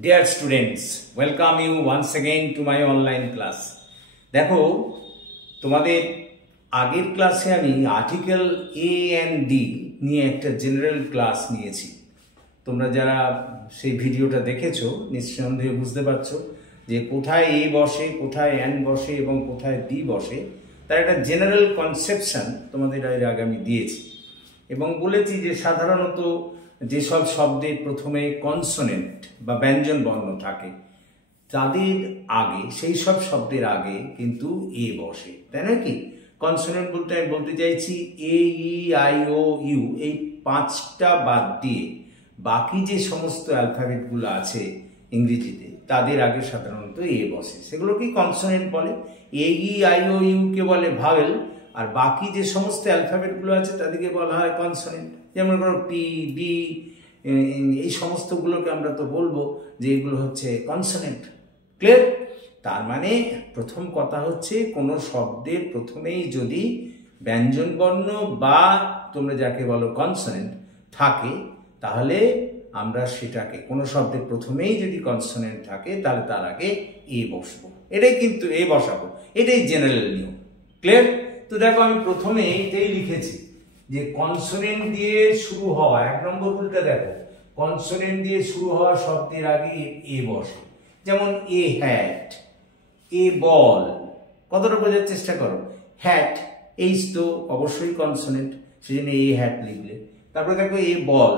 Dear students, welcome you once again to my online class. দেখো তোমাদের আগের ক্লাসে আমি আর্টিকেল এ এন্ড ডি নিয়ে একটা জেনারেল ক্লাস নিয়েছি। তোমরা যারা সেই ভিডিওটা দেখেছো নিঃসন্দেহে বুঝতে পারছো যে কোথায় এ বসে, কোথায় এন বসে এবং কোথায় ডি বসে, তার একটা জেনারেল কনসেপশন তোমাদের এর আগে আমি দিয়েছি এবং বলেছি যে সাধারণত যেসব শব্দের প্রথমে কনসোনেন্ট বা ব্যঞ্জন বর্ণ থাকে তাদের আগে, সেই সব শব্দের আগে কিন্তু এ বসে, তাই না? কি কনসোনেন্ট বলতে আমি বলতে চাইছি এ, ই, আই, ও, ইউ, এই পাঁচটা বাদ দিয়ে বাকি যে সমস্ত অ্যালফাবেটগুলো আছে ইংরেজিতে তাদের আগে সাধারণত এ বসে, সেগুলোকে কনসোনেন্ট বলে। এ, ই, আই, ও, ইউ কে বলে ভাওয়েল, আর বাকি যে সমস্ত অ্যালফাবেটগুলো আছে তাদেরকে বলা হয় কনসোনেন্ট। যেমন ধরো পি, বি, এই সমস্তগুলোকে আমরা তো বলবো যে এগুলো হচ্ছে কনসোনেন্ট। ক্লিয়ার? তার মানে প্রথম কথা হচ্ছে কোনো শব্দের প্রথমেই যদি ব্যঞ্জন বর্ণ বা তোমরা যাকে বলো কনসোনেন্ট থাকে তাহলে আমরা সেটাকে, কোনো শব্দের প্রথমেই যদি কনসোনেন্ট থাকে তাহলে তার আগে এ বসবো, এটাই কিন্তু এ বসাবো, এটাই জেনারেল নিয়ম। ক্লিয়ার? তো দেখো আমি প্রথমে এইটাই লিখেছি যে কনসোনেন্ট দিয়ে শুরু হওয়া, এক নম্বর রুলটা দেখো, কনসোনেন্ট দিয়ে শুরু হওয়া শব্দের আগে এ বসে। যেমন এ হ্যাট, এ বল, কতটা বোঝার চেষ্টা করো। হ্যাট, এইচ তো অবশ্যই কনসোনেন্ট, সেই জন্য এ হ্যাট লিখলে। তারপরে দেখো এ বল,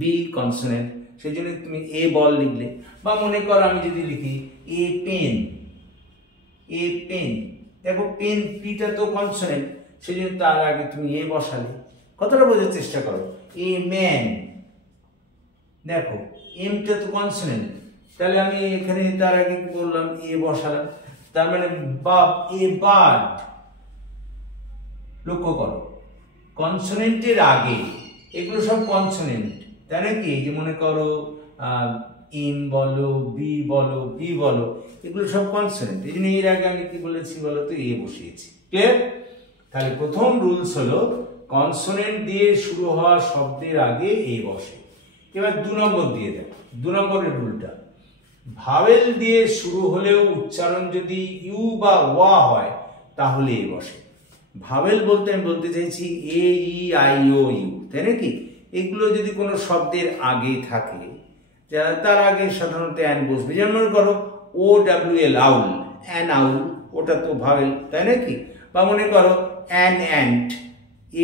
বি কনসোনেন্ট, সেই জন্য তুমি এ বল লিখলে। বা মনে করো আমি যদি লিখি এ পেন, এ পেন, দেখো পেন, পিটা তো কনসোনেন্ট, সেই জন্য তার আগে তুমি এ বসালে। কতটা বোঝার চেষ্টা করো। এ ম্যান, দেখো এমটা তো কনসোনেন্ট, তাহলে আমি এখানে তার আগে কি বললাম, এ বসালাম। তার মানে বাপ, এ বার্ড। লক্ষ্য করো কনসোনেন্টের আগে এগুলো সব কনসোনেন্ট, তাই নাকি? এই যে মনে করো এম বলো, বি বলো, বি বলো, এগুলো সব কনসোনেন্ট, এই জন্য এর আগে আমি কি বলেছি বলো তো, এ বসিয়েছি। ক্লিয়ার? তাহলে প্রথম রুলস হলো কনসোনেন্ট দিয়ে শুরু হওয়া শব্দের আগে এ বসে। এবার দু নম্বর দিয়ে দেখো, দু নম্বরের রুলটা, ভাওয়েল দিয়ে শুরু হলেও উচ্চারণ যদি ইউ বা ওয়া হয় তাহলে এ বসে। ভাওয়েল বলতে আমি বলতে চাইছি এ, ই, আই, ও, ইউ, তাই নাকি? এগুলো যদি কোনো শব্দের আগে থাকে তার আগে সাধারণত অ্যান বসবে। যেমন মনে করো O W L, owl, an আউল, ওটা তো ভাওয়েল, তাই নাকি? বা মনে করো an ant,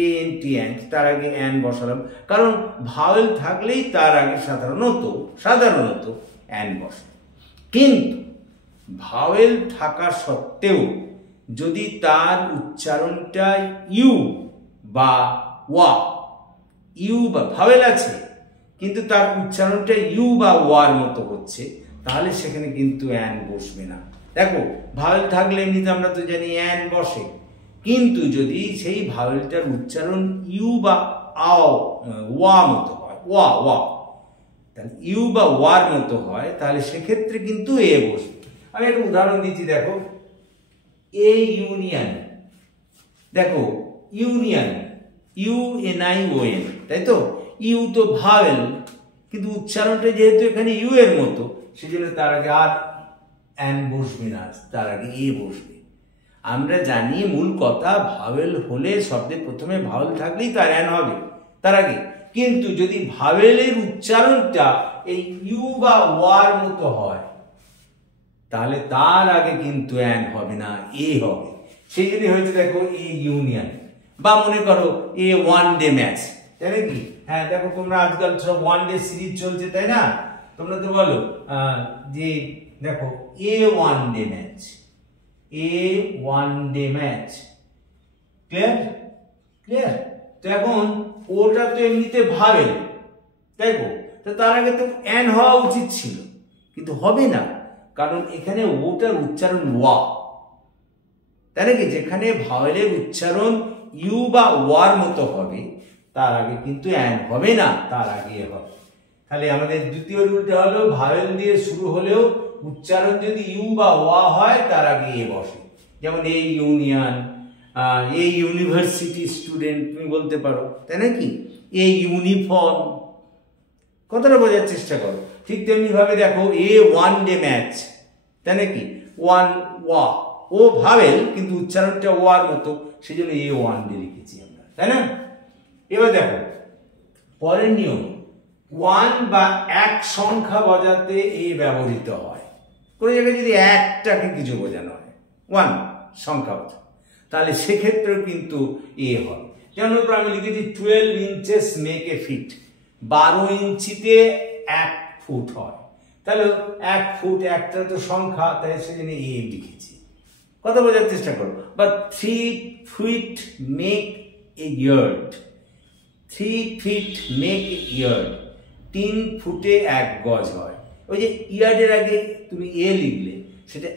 A N T ant, তার আগে অ্যান বসালাম, কারণ ভাওয়েল থাকলেই তার আগে সাধারণত অ্যান বসে। কিন্তু ভাওয়েল থাকা সত্ত্বেও যদি তার উচ্চারণটা ইউ বা ওয়া, ইউ বা ভাওয়েল আছে কিন্তু তার উচ্চারণটা ইউ বা ওয়ার মতো হচ্ছে, তাহলে সেখানে কিন্তু অ্যান বসবে না। দেখো ভাওয়েল থাকলে এমনিতে আমরা তো জানি অ্যান বসে, কিন্তু যদি সেই ভাওয়েলটার উচ্চারণ ইউ বা আও, ওয়া মতো হয়, ওয়া ওয়া, তাহলে ইউ বা ওয়ার মতো হয়, তাহলে সেক্ষেত্রে কিন্তু এ বসবে। আমি একটা উদাহরণ দিচ্ছি, দেখো এ ইউনিয়ন, দেখো union, U N I O N, তাই তো? ইউ তো ভাওয়েল, কিন্তু উচ্চারণটা যেহেতু এখানে ইউ এর মতো, সেজন্য তার আগে আর অ্যান বসবে না, তার আগে এ বসবে। আমরা জানি মূল কথা, ভাওয়েল হলে শব্দের প্রথমে ভাওয়েল থাকলেই তার অ্যান হবে তার আগে, কিন্তু যদি ভাওয়েলের উচ্চারণটা এই ইউ বা ওয়ার মতো হয় তাহলে তার আগে কিন্তু অ্যান হবে না, এ হবে। সেই জন্য হয়েছে দেখো এ ইউনিয়ন। বা মনে করো এ ওয়ান ডে ম্যাচ, তাই নাকি? হ্যাঁ দেখো তোমরা আজকাল সব ওয়ান ডে সিরিজ চলছে, তাই না? তোমরা তো বলো যে দেখো a one day match, a one day match. Clear? Clear? তো এখন ওটা তো এমনিতে ভাওয়েল, তাই তো? তার আগে তো অ্যান হওয়া উচিত ছিল, কিন্তু হবে না, কারণ এখানে ওটার উচ্চারণ ওয়া, তাই নাকি? যেখানে ভাওয়েলের উচ্চারণ ইউ বা ওয়ার মতো হবে তার আগে কিন্তু অ্যান হবে না, তার আগে হবে। তাহলে আমাদের দ্বিতীয় রুলটা হলো ভাওয়েল দিয়ে শুরু হলেও উচ্চারণ যদি ইউ বা ওয়া হয় তার আগে এ বসে। যেমন এই ইউনিয়ন, এই ইউনিভার্সিটি স্টুডেন্ট তুমি বলতে পারো, তাই নাকি? এই ইউনিফর্ম, কতটা বোঝার চেষ্টা করো। ঠিক তেমনি ভাবে দেখো এ ওয়ান ডে ম্যাচ, তাই নাকি, ওয়ান ওয়া, ও ভাবেল কিন্তু উচ্চারণটা ওয়ার মতো, সেই জন্য এ ওয়ান ডে লিখেছি আমরা, তাই না? এবার দেখো পরের নিয়ম, ওয়ান বা এক সংখ্যা বোঝাতে এ ব্যবহৃত হয়। কোনো জায়গায় যদি একটাকে কিছু বোঝানো হয়, ওয়ান সংখ্যা বোঝা, তাহলে সেক্ষেত্রেও কিন্তু এ হয়। যেমন আমি লিখেছি 12 inches মেক এ ফিট, 12 ইঞ্চিতে 1 ফুট হয়, তাহলে 1 ফুট একটা তো সংখ্যা, তাই সেজন্য এ লিখেছি। কথা বোঝার চেষ্টা করো। বা 3 feet make a yard, 3 feet make a yard, 3 ফুটে 1 গজ হয়। ওই যে ইয়ার্ডের আগে তুমি এ লিখলে, সেটা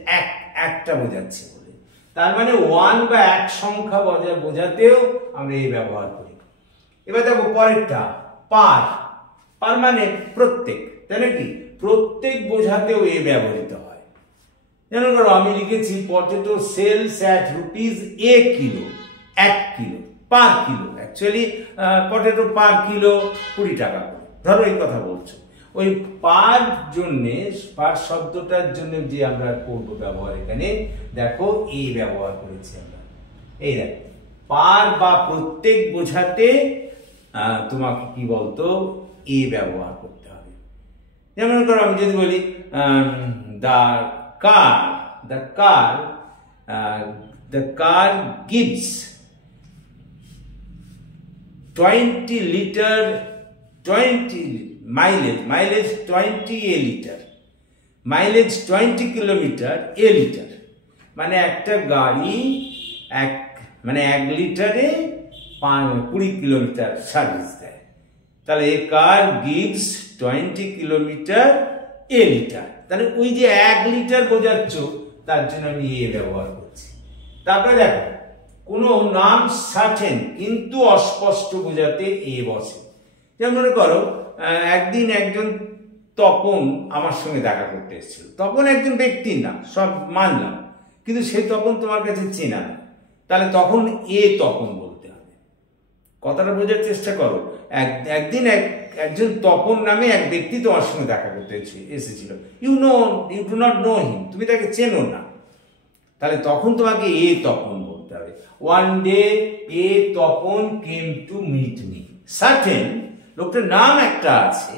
একটা বোঝাচ্ছে বলে, তার মানে ওয়ান বা এক সংখ্যা বোঝাতেও আমরা এ ব্যবহার করি। এবার দেখো পরেরটা, পার, পার মানে প্রত্যেক, তাই নাকি, প্রত্যেক বোঝাতেও এ ব্যবহৃত হয়। যেমন ধরো আমি লিখেছি potato sells at rupees a kilo, 1 kilo, per kilo, actually potato per kilo 20 টাকা করে, ধরো এই কথা বলছো। ওই পার জন্যে, পার শব্দটার জন্য যে আমরা করবো ব্যবহার, এখানে দেখো এ ব্যবহার করেছি আমরা। এই দেখো পার বা প্রত্যেক বোঝাতে তোমাকে কি বলতো, এ ব্যবহার করতে হবে। যেমন করো আমি যদি বলি the car gives 20 mileage 20 a liter, mileage 20 kilometre A litre, মানে একটা গাড়ি মানে 1 লিটারে 20 কিলোমিটার সার্ভিস দেয়। তাহলে এ কার গিভস 20 কিলোমিটার এ লিটার, তাহলে ওই যে 1 লিটার বোঝাচ্ছ, তার জন্য আমি এ ব্যবহার করছি। তারপরে দেখো কোনো নাম সার্টেন কিন্তু অস্পষ্ট বোঝাতে এ বসে। যেমন মনে করো একদিন একজন তপন আমার সঙ্গে দেখা করতে এসেছিল। তপন একজন ব্যক্তির নাম, সব মানলাম, কিন্তু সেই তপন তোমার কাছে চেনা না, তাহলে তখন এ তপন বলতে হবে। কথাটা বোঝার চেষ্টা করো। একদিন একজন তপন নামে এক ব্যক্তি তোমার সঙ্গে দেখা করতে এসেছিল, you do not know him, তুমি তাকে চেনো না, তাহলে তখন তোমাকে এ তপন বলতে হবে। One day a Tapan came to meet me, certain লোকটার নাম একটা আছে,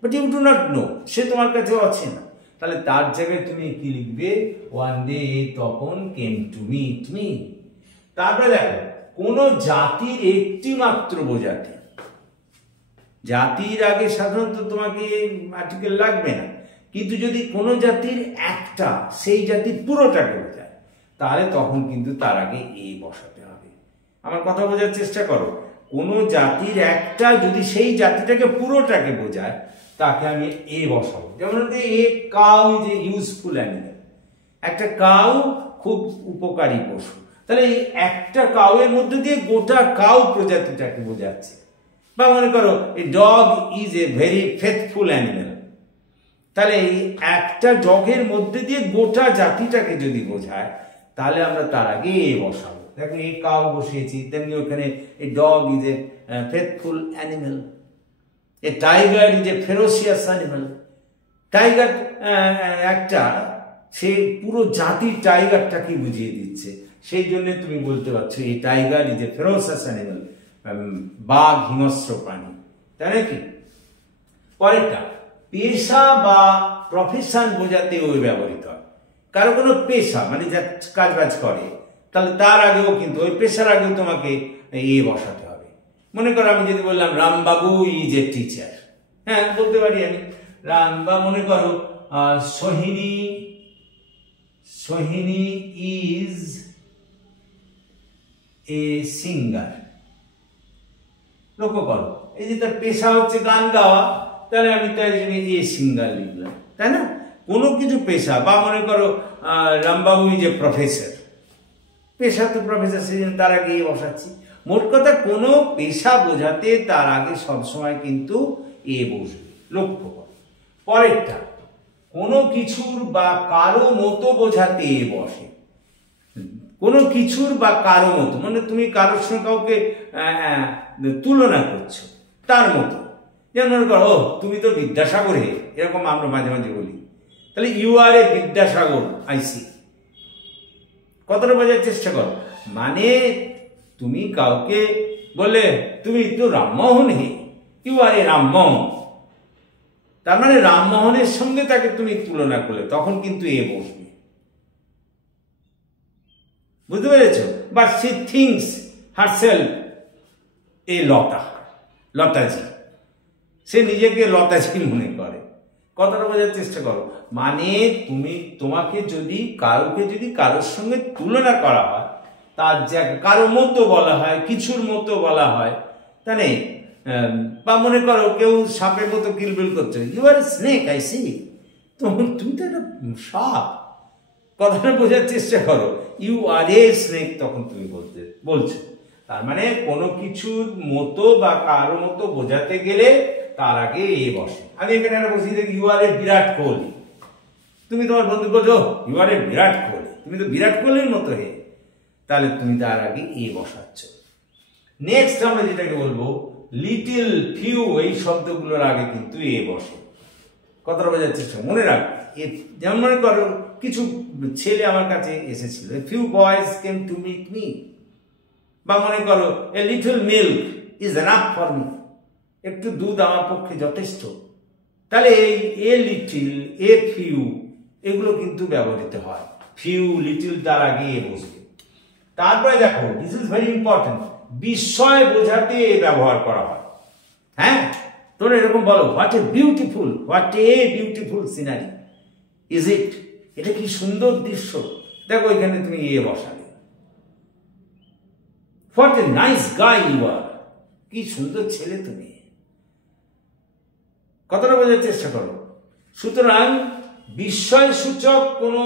but you do not know, সে তোমার কাছে আছে না, তাহলে তার জায়গায় তুমি কি লিখবে, one day a Tapan came to meet me. তারপরে দেখো কোন জাতির একটি মাত্র বোঝাতে, জাতির আগে সাধারণত তোমাকে আর্টিকেল লাগবে না, কিন্তু যদি কোনো জাতির একটা, সেই জাতির পুরোটাকে বোঝায়, তাহলে তখন কিন্তু তার আগে এ বসাতে হবে। আমার কথা বোঝার চেষ্টা করো। কোনো জাতির একটা যদি সেই জাতিটাকে পুরোটাকে বোঝায়, তাকে আমি এ বসাবো। যেমন a cow is a useful animal, একটা কাউ খুব উপকারী পশু, তাহলে এই একটা কাউয়ের মধ্যে দিয়ে গোটা কাউ প্রজাতিটাকে বোঝাচ্ছে। বা মনে করো a dog is a very faithful animal, তাহলে এই একটা ডগের মধ্যে দিয়ে গোটা জাতিটাকে যদি বোঝায়, তাহলে আমরা তার আগে এ বসাবো। দেখো এই কাউ বসিয়েছি, তেমনি ওখানে এই dog is a faithful animal, a tiger is a ফেরোসিয়াস animal. Tiger একটা, সে পুরো জাতির টাইগারটাকে বুঝিয়ে দিচ্ছে, সেই জন্য তুমি বলতে পারছো এই টাইগার ইজ এ ফেরোসিয়াস অ্যানিমেল, বাঘ হিংস্র প্রাণী, তাই নাকি। পরেরটা, পেশা বা প্রফেশন বোঝাতে ওই ব্যবহৃত হয়। কারো কোনো পেশা মানে যা কাজ বাজ করে, তাহলে তার আগেও কিন্তু ওই পেশার আগেও তোমাকে এ বসাতে হবে। মনে করো আমি যদি বললাম রামবাবু ইজ এ টিচার, হ্যাঁ বলতে পারি আমি রাম। বা মনে করো সোহিনী ইজ এ সিঙ্গার। লক্ষ্য করো, এই যে তার পেশা হচ্ছে গান গাওয়া, তাহলে আমি তাই জন্য এ সিঙ্গার লিখলাম, তাই না। কোনো কিছু পেশা, বা মনে করো রামবাবু ইজ এ প্রফেসর, পেশা তো প্রফেসর, সেই জন্য তার আগে এ বসাচ্ছি। মোট কথা কোনো পেশা বোঝাতে তার আগে সবসময় কিন্তু এ বসবে, লক্ষ্য করো। পরেরটা, কোনো কিছুর বা কারো মতো বোঝাতে এ বসে। কোনো কিছুর বা কারো মতো, মানে তুমি কারোর সঙ্গে কাউকে তুলনা করছো, তার মতো, যেমন মনে করো তুমি তো বিদ্যাসাগরে, এরকম আমরা মাঝে মাঝে বলি। তাহলে ইউ আর এ বিদ্যাসাগর আইসি, কতটা বোঝার চেষ্টা করো। মানে তুমি কাউকে বলে তুমি তো রামমোহন হে, ইউ আর এ রামমোহন, তার মানে রামমোহনের সঙ্গে তাকে তুমি তুলনা করলে, তখন কিন্তু এ বসবে। বুঝতে পেরেছ? বাট সি থিংস হারসেলফ এ লতা, লতাজি, সে নিজেকে লতাজি মনে করে। কথাটা বোঝার চেষ্টা করো। মানে তোমাকে যদি কারোর সঙ্গে তুলনা করা হয়, তার কারো মতো বলা হয়, কিছুর মতো বলা হয়, তা নেই। বা মনে করো কেউ সাপের মতো কিলবিল করছে, you are snake I see, তুমি তো একটা সাপ। কথাটা বোঝার চেষ্টা করো। ইউ আর এ স্নেক, তখন তুমি বলছো। তার মানে কোনো কিছুর মতো বা কারো মতো বোঝাতে গেলে তার আগে এ বসে। আমি এখানে একটা বসি দেখি, ইউ আর এ বিরাট কোহলি, তুমি তোমার বন্ধু বলছো ইউ আর এ বিরাট কোহলি, তুমি তো বিরাট কোহলির মতো হে, তাহলে তুমি তার আগে এ বসাচ্ছ। নেক্সট আমরা যেটাকে বলবো লিটিল, ফিউ, এই শব্দগুলোর আগে কিন্তু এ বসে। কথাটা বোঝার চেষ্টা মনে রাখবে। যেমন মনে করো কিছু ছেলে আমার কাছে এসেছিল, few boys came to meet me, বা মনে করো a little milk is enough for me, একটু দুধ আমার পক্ষে যথেষ্ট। তাহলে এই এ লিটিল, এ ফিউ, এগুলো কিন্তু ব্যবহৃত হয়। ফিউ, লিটিল তার আগে এ বসবে। তারপরে দেখো, দিস ইজ ভেরি ইম্পর্টেন্ট, বিস্ময় বোঝাতে ব্যবহার করা হয়। হ্যাঁ, তোমরা এরকম বলো, what a beautiful scenery is it, এটা কি সুন্দর দৃশ্য। দেখো এখানে তুমি এ বসালে। What a nice guy you are, কি সুন্দর ছেলে তুমি। কথাটা বোঝার চেষ্টা করো। সুতরাং বিস্ময় সূচক কোনো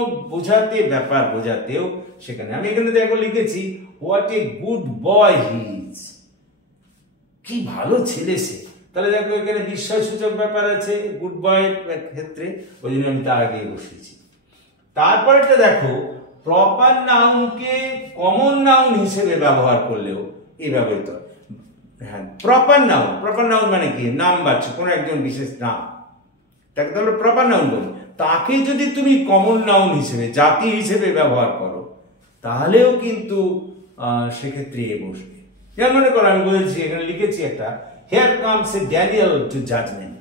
ব্যাপার বোঝাতেও সেখানে, আমি এখানে দেখো লিখেছি what a good boy he is, কি ভালো ছেলে সে। তাহলে দেখো এখানে বিস্ময় সূচক ব্যাপার আছে গুড বয়ের ক্ষেত্রে, ওই জন্য আমি তার আগে বসিয়েছি। তারপরেটা দেখো, প্রপার নাউনকে কমন নাউন হিসেবে ব্যবহার করলেও এই ব্যবহৃত হয়। হ্যাঁ, প্রপার নাউন মানে কি, নাম বাচ্চা, কোনো একজন বিশেষ নাম, তাকে তো আমরা প্রপার নাউন বলি। তাকে যদি তুমি কমন নাউন হিসেবে, জাতি হিসেবে ব্যবহার করো, তাহলেও কিন্তু সেক্ষেত্রে এ বসবে। যেমন মনে করো আমি বলেছি, এখানে লিখেছি একটা, here comes a Daniel to judgement.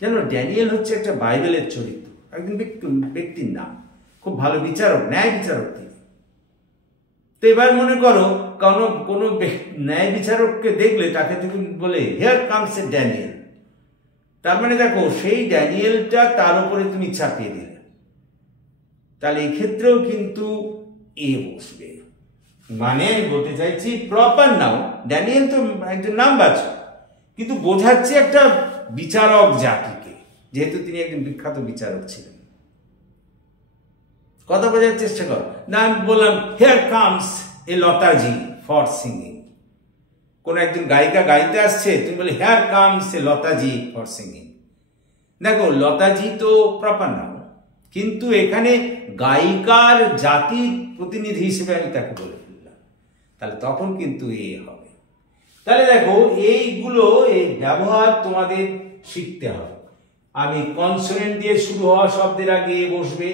জানো ড্যানিয়েল হচ্ছে একটা বাইবেলের চরিত্র, একজন ব্যক্তির নাম, খুব ভালো বিচারক, ন্যায় বিচারক তিনি। তো এবার মনে করো কোনো ন্যায় বিচারককে দেখলে তাকে তুমি বলে হিয়ার কামস এ ড্যানিয়েল, তার মানে দেখো সেই ড্যানিয়েলটা তার উপরে তুমি চাপিয়ে দিলে, তাহলে এই ক্ষেত্রেও কিন্তু এ বসবে। মানে আমি বলতে চাইছি প্রপার নাউন, ড্যানিয়েল তো একজন নাম বাচক, কিন্তু বোঝাচ্ছে একটা বিচারক জাতিকে, যেহেতু তিনি একজন বিখ্যাত বিচারক ছিলেন। কথা বোঝার চেষ্টা করো না। আমি বললাম here comes a Lataji for singing, কোন একজন গায়িকা গাইতে আসছে, তুমি বলে here comes a Lataji for singing. দেখো লতাজি তো প্রপার নাউন, কিন্তু এখানে গায়িকার জাতির প্রতিনিধি হিসেবে আমি তাকে বলে ফেললাম, তাহলে তখন কিন্তু এ হবে। তাহলে দেখো এইগুলো, এই ব্যবহার তোমাদের শিখতে হবে। আমি কনসোনেন্ট দিয়ে শুরু হওয়া শব্দের আগে এ বসবে,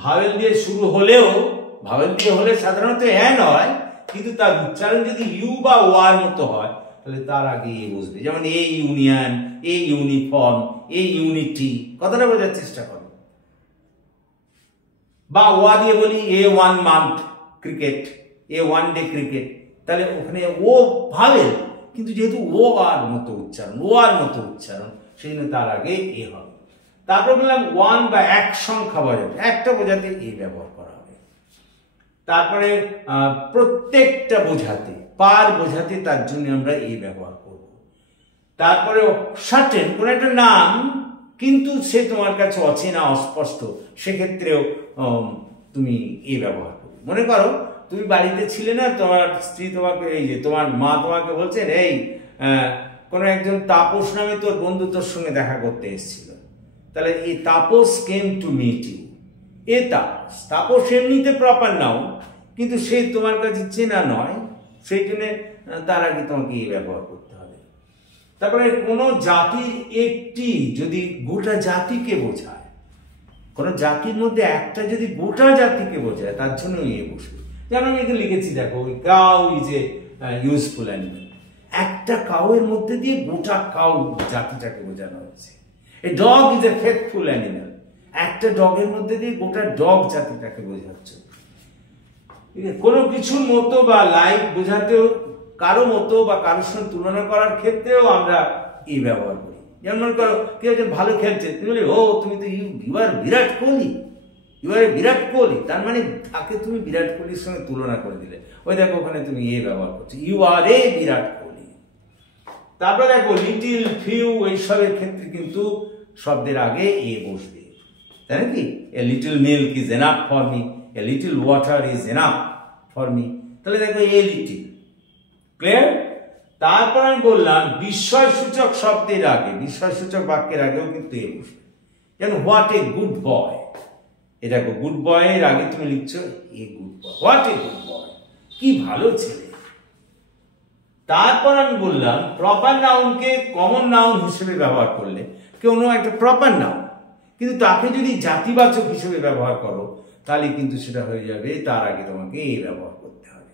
ভাওয়েল দিয়ে শুরু হলেও, ভাওয়েল দিয়ে হলে সাধারণত হ্যাঁ নয়, কিন্তু তার উচ্চারণ যদি ইউ বা ওয়ার মতো হয়, তাহলে তার আগে এ বসবে। যেমন এ ইউনিয়ন, এ ইউনিফর্ম, এ ইউনিটি, কথাটা বোঝার চেষ্টা করো। বা ওয়া দিয়ে বলি এ 1 মান্থ ক্রিকেট, এ 1 ডে ক্রিকেট, তাহলে ওখানে ও ভাওয়েল, কিন্তু যেহেতু ও আর মতো উচ্চারণ, সেই জন্য তার আগে এ হবে। তারপর বললাম 1 বা এক সংখ্যা বোঝাতে, একটা বোঝাতে এ ব্যবহার করা হবে। তারপরে প্রত্যেকটা বোঝাতে, পার বোঝাতে, তার জন্য আমরা এ ব্যবহার করব। তারপরে সার্টেন, কোন একটা নাম কিন্তু সে তোমার কাছে অচেনা, অস্পষ্ট, সেক্ষেত্রেও তুমি এ ব্যবহার করবে। মনে করো তুমি বাড়িতে ছিলে না, তোমার স্ত্রী তোমাকে, এই যে তোমার মা তোমাকে বলছেন, এই কোনো একজন তাপস নামে তোর বন্ধু তোর সঙ্গে দেখা করতে এসেছিল, তাহলে এই Tapas came to meet you, a Tapas এমনিতে প্রপার নাও, কিন্তু সে তোমার কাছে চেনা নয়, সেই জন্য তার আগে তোমাকে এ ব্যবহার করতে হবে। তারপরে কোনো জাতির একটি যদি গোটা জাতিকে বোঝায়, কোনো জাতির মধ্যে একটা যদি গোটা জাতিকে বোঝায়, তার জন্য এ বসবে। যেমন আমি এখানে লিখেছি, দেখো, ওই cow is a useful animal. একটা কাউয়ের মধ্যে দিয়ে গোটা কাউ জাতিটাকে বোঝানো হয়েছে। A dog is a faithful animal. একটা ডগের মধ্যে দিয়ে গোটা ডগ জাতিটাকে বোঝাচ্ছে। কোনো কিছুর মতো বা লাইক বোঝাতেও, কারো মতো বা কারোর সঙ্গে তুলনা করার ক্ষেত্রেও আমরা এই ব্যবহার করি। যেমন মনে করো কেউ একজন ভালো খেলছে, তুমি বলি, ও তুমি তো you are Virat Kohli, you are Virat Kohli. তার মানে তাকে তুমি বিরাট কোহলির সঙ্গে তুলনা করে দিলে। ওই দেখো ওখানে তুমি এ ব্যবহার করছো, ইউ আর এ বিরাট কোহলি। তারপরে দেখো লিটিল, ফিউ, এইসবের ক্ষেত্রে কিন্তু শব্দের আগে এ বসবে, তাই নাকি? এ little milk is enough for me, a little water is enough for me. তাহলে দেখো এ লিটিল, ক্লিয়ার? তারপর আমি বললাম বিস্ময়সূচক শব্দের আগে, বিস্ময়সূচক বাক্যের আগেও কিন্তু এ বসবে। যেন হোয়াট এ গুড বয়, এ দেখো গুড বয়ের আগে তুমি লিখছো a good boy, what a good boy, কি ভালো ছেলে। তারপর আমি বললাম প্রপার নাউনকে কমন নাউন হিসেবে ব্যবহার করলে, কোনো একটা প্রপার নাউন, কিন্তু তাকে যদি জাতিবাচক হিসেবে ব্যবহার করো, তাহলে কিন্তু সেটা হয়ে যাবে তার আগে তোমাকে এ ব্যবহার করতে হবে।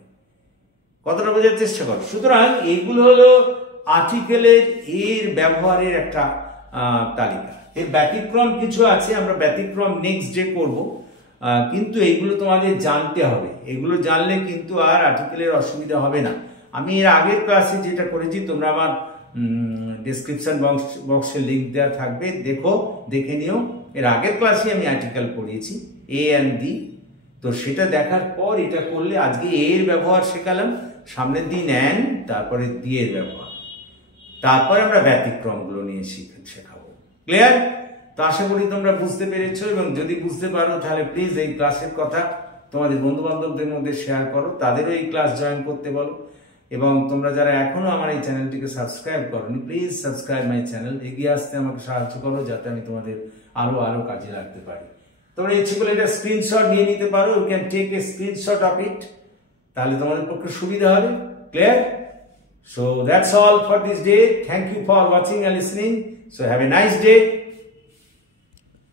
কতটা বোঝার চেষ্টা করো? সুতরাং এইগুলো হলো আর্টিকেলের এর ব্যবহারের একটা তালিকা। এর ব্যতিক্রম কিছু আছে, আমরা ব্যতিক্রম নেক্সট ডে করব, কিন্তু এইগুলো তোমাদের জানতে হবে। এগুলো জানলে কিন্তু আর আর্টিকেলের অসুবিধা হবে না। আমি এর আগের ক্লাসে যেটা করেছি, তোমরা আমার ডেসক্রিপশন বক্সে লিঙ্ক দেওয়া থাকবে, দেখে নিও। এর আগের ক্লাসে আমি আর্টিকেল পড়িয়েছি এ অ্যান্ড দি, তো সেটা দেখার পর এটা করলে, আজকে এর ব্যবহার শেখালাম, সামনের দিন অ্যান্ড, তারপরে দি এর ব্যবহার, তারপরে আমরা ব্যতিক্রমগুলো নিয়ে শেখাবো। ক্লিয়ার? তো আশা করি তোমরা বুঝতে পেরেছো, এবং যদি বুঝতে পারো তাহলে প্লিজ এই ক্লাসের কথা তোমাদের বন্ধু বান্ধবদের মধ্যে শেয়ার করো, তাদেরও এই ক্লাস জয়েন করতে বলো। এবং তোমরা যারা এখনো আমার এই চ্যানেলটিকে সাবস্ক্রাইব করোনি, প্লিজ সাবস্ক্রাইব মাই চ্যানেল। এগিয়ে আসতে আমাকে সাহায্য করো, যাতে আমি তোমাদের আরো কাজে লাগতে পারি। তোমরা ইচ্ছে করলে এটা স্ক্রিনশট নিয়ে নিতে পারো, you can take a screenshot of it, তাহলে তোমাদের পক্ষে সুবিধা হবে। Clear? So that's all for this day. Thank you for watching and listening. So have a nice day.